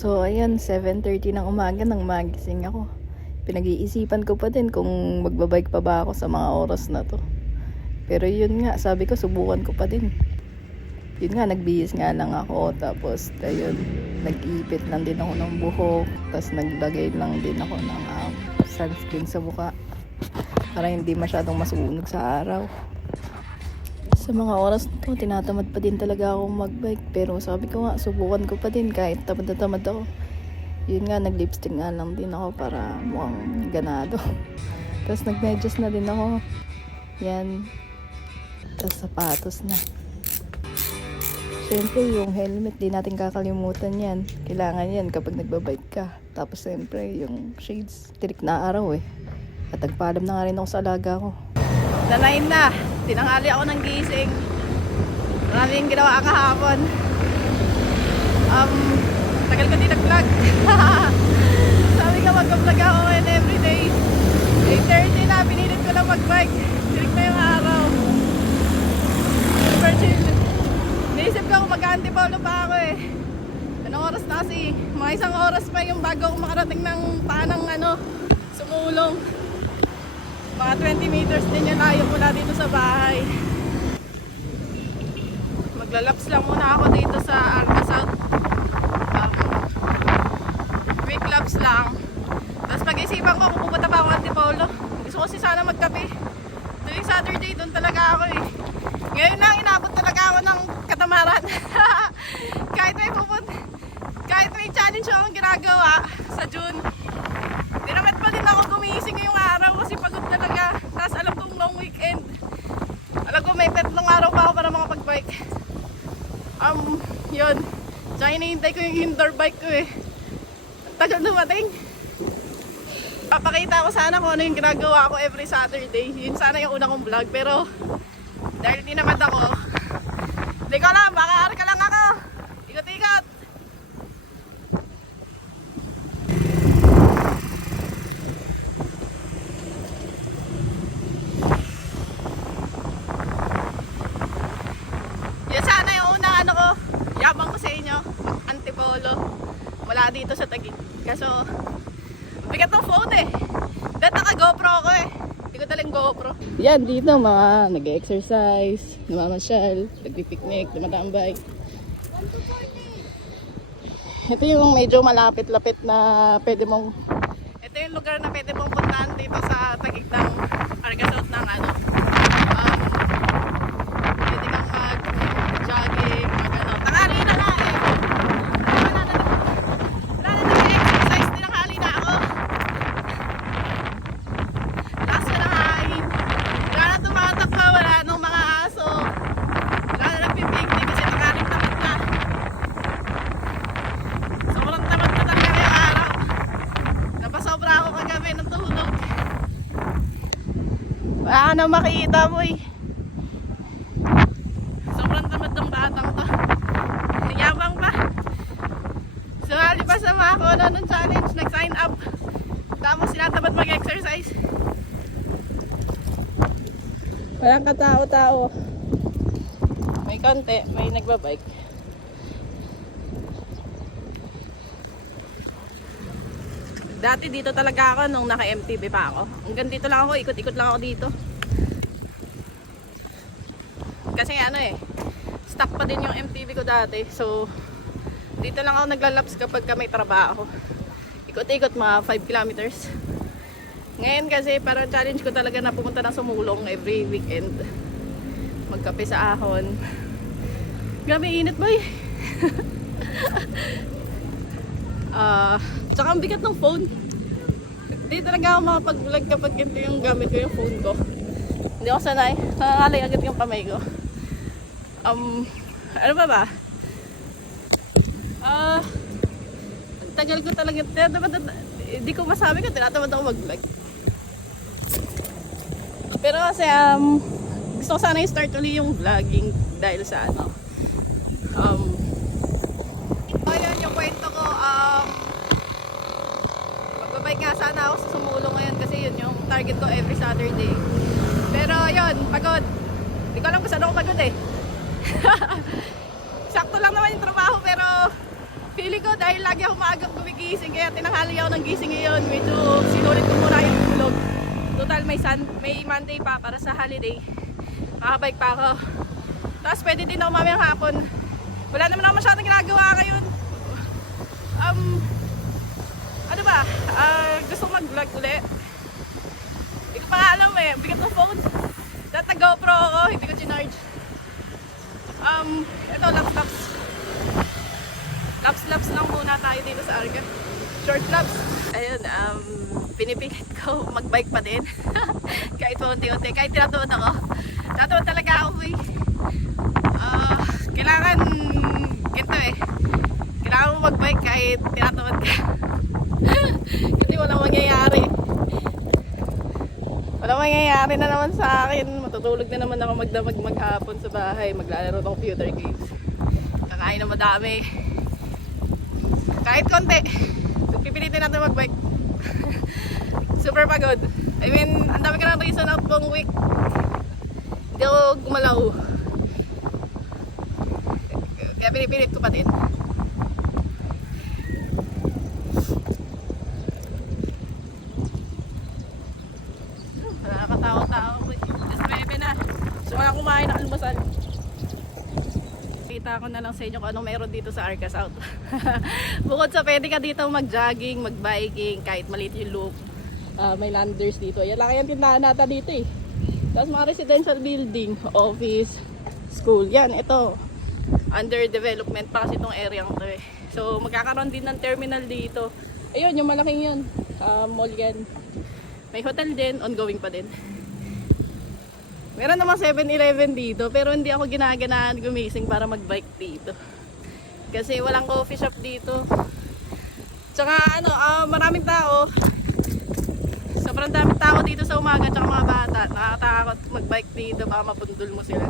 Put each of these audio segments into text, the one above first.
So, ayan, 7:30 ng umaga nang magising ako. Pinag-iisipan ko pa din kung magbabike pa ba ako sa mga oras na to. Pero yun nga, sabi ko, subukan ko pa din. Yun nga, nagbihis nga lang ako. Tapos, ayun, nag-ipit lang din ako ng buhok. Tapos, naglagay lang din ako ng sunscreen sa mukha. Para hindi masyadong masunog sa araw. Sa mga oras na to, tinatamad pa din talaga akong magbike. Pero sabi ko nga, subukan ko pa din kahit tamad na tamad ako. Yun nga, nag-lipstick nga lang din ako para mukhang ganado. Tapos nag-medyas na din ako. Yan. Tapos sapatos na. Siyempre, yung helmet, di natin kakalimutan yan. Kailangan yan kapag nagbabike ka. Tapos siyempre, yung shades. Tirik na araw eh. At nagpaalam na nga rin ako sa alaga ko. Nanayin na. Tinanghali ako ng gising. Marami yung ginawa kahapon. Tagal ko din nag-vlog. Sabi ka mag-vlog ako ngayon everyday. 8:30 na, pinilit ko lang mag-bike. Tirik na yung araw. Super chill. Naisip ko kung mag-antipolo pa ako eh. Anong oras na kasi? Mga isang oras pa yung bago ako makarating ng paanang sumulong. Mga 20 meters din yung layo mula dito sa bahay. Maglalaps lang muna ako dito sa Arca South. Quick laps lang. Tapos pag-isipan ko kung pupunta pa ako Antipolo. Gusto ko kasi sana magkape. Tuwing Saturday doon talaga ako eh. Ngayon lang inabot talaga ako ng katamaran. Kahit may challenge akong ginagawa sa June. Dinamit pa din ako gumising ngayong araw kasi pagod talaga. Tapos alam kong long weekend. Alam ko may 3 araw pa ako para makapag-bike. Yun. Tsaka hinihintay ko yung indoor bike ko eh. Ang tagal dumating. Papakita ko sana kung ano yung ginagawa ko every Saturday. Yun sana yung una kong vlog. Pero dahil di naman ako, hindi ko alam, baka arka lang ako. Ikot-ikot. Yan sana yung unang ko, yabang ko sa inyo, Antipolo. Wala dito sa Taguig. Kaso, bigat ng phone eh. Dahil naka-GoPro ako eh. Hindi ko talang GoPro. Yan, dito mga nag-exercise, namamasyal, nagpipiknik, tumatambay. Ito yung medyo malapit-lapit na pwede mong... Ito yung lugar na pwede mong puntahan dito sa Taguig ng Arca South ng pwede kang mag-jogging, tanghali na nga eh. Wala na nag-exercise, tinanghali na ako. Taas ko na hangin. Wala na tumatakbo, wala nung mga aso. Wala na nagpipiknik kasi takarim-tamad na. Sobrang tamad na talaga ngayong araw. Napasobra ako kagabi ng tulog. Wala ka na makita mo eh. Sobrang tamad ng batang to. Yabang pa. Sumali pa sa mga kono ng challenge. Nag-sign up. Tapos sinatamad mag-exercise. Walang katao-tao. May konti. May nagbabike. Dati dito talaga ako nung naka-MTB pa ako. Hanggang dito lang ako. Ikot-ikot lang ako dito. Kasi stuck pa din yung MTB ko dati. So, dito lang ako naglalaps kapag may trabaho. Ikot-ikot mga 5 kilometers. Ngayon kasi parang challenge ko talaga na pumunta ng sumulong every weekend. Magkape sa ahon. Grabe init boy. Tsaka ang bigat ng phone. Hindi talaga ako makapag-vlog kapag ito yung gamit ko yung phone ko. Hindi ako sanay. Nangangalay agad yung kamay ko. Ano ba? Tagal ko talaga. Hindi ko masabi ko, tinatamad ako mag-vlog. Pero kasi, gusto ko sana i-start ulit yung vlogging dahil sa ayun yung kwento ko. Magbabike nga sana ako sa sumulong ngayon kasi yun yung target ko every Saturday. Pero yun, pagod. Hindi ko alam kung saan ako pagod eh. Sakto lang naman yung trabaho pero Feeling ko dahil lagi ako maagang gumigising kaya tinanghali ako ng gising ngayon. Medyo sinulit ko muna yung tulog. Total may Monday pa para sa holiday. Makabike pa ako. Tapos pwede din ako mamayang hapon. Wala naman ako masyadong ginagawa ngayon. Ano ba? Gusto ko mag-vlog ulit. Hindi ko pa nga alam eh. Bigat ng phone. Dahil na GoPro ako, hindi ko chinarge. Ito, laps-laps. Laps-laps lang muna tayo dito sa Arga. Short laps. Ayun, pinipilit ko mag-bike pa din. Kahit unti-unti, kahit tinatuod ako. Tinatuod talaga ako eh. Kailangan ganito eh. Kailangan mo mag-bike kahit tinatuod ka. Hindi walang mangyayari. Walang mangyayari na naman sa akin. Matutulog na naman ako magdamag maghapon sa bahay. Maglalaro ng computer games. Kakain na madami. Kahit konti. Pipilitin natin mag-bike. Super pagod. I mean, ang dami ka ng reason out buong week. Hindi ako gumalaw. Kaya pinipilit ko pa din. Nakakatawa-tawa ko. Just 9 na. So mga kumain ng almusal. Kita ko na lang sa inyo kung anong meron dito sa Arca South. Bukod sa pwede ka dito mag-jogging, mag-biking, kahit maliit yung loop. May landers dito. Yan lang yung tindahan natin dito eh. Tapos mga residential building, office, school. Yan, ito. Under development pa kasi itong area to eh. So magkakaroon din ng terminal dito. Ayun, yung malaking yun. Mall yan. May hotel din, ongoing pa din. Meron namang 7-Eleven dito, pero hindi ako ginaganahan gumising para mag-bike dito. Kasi walang coffee shop dito. Tsaka ano, maraming tao. Sobrang daming tao dito sa umaga, tsaka mga bata. Nakakatakot mag-bike dito, baka mapundol mo sila.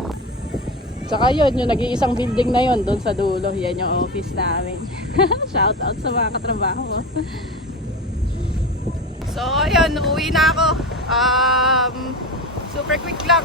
Tsaka yun, yung nag-iisang building na yun, doon sa dulo. Yan yung office namin. Shout out sa mga katrabaho mo. So ayun, uwi na ako. Super quick lang.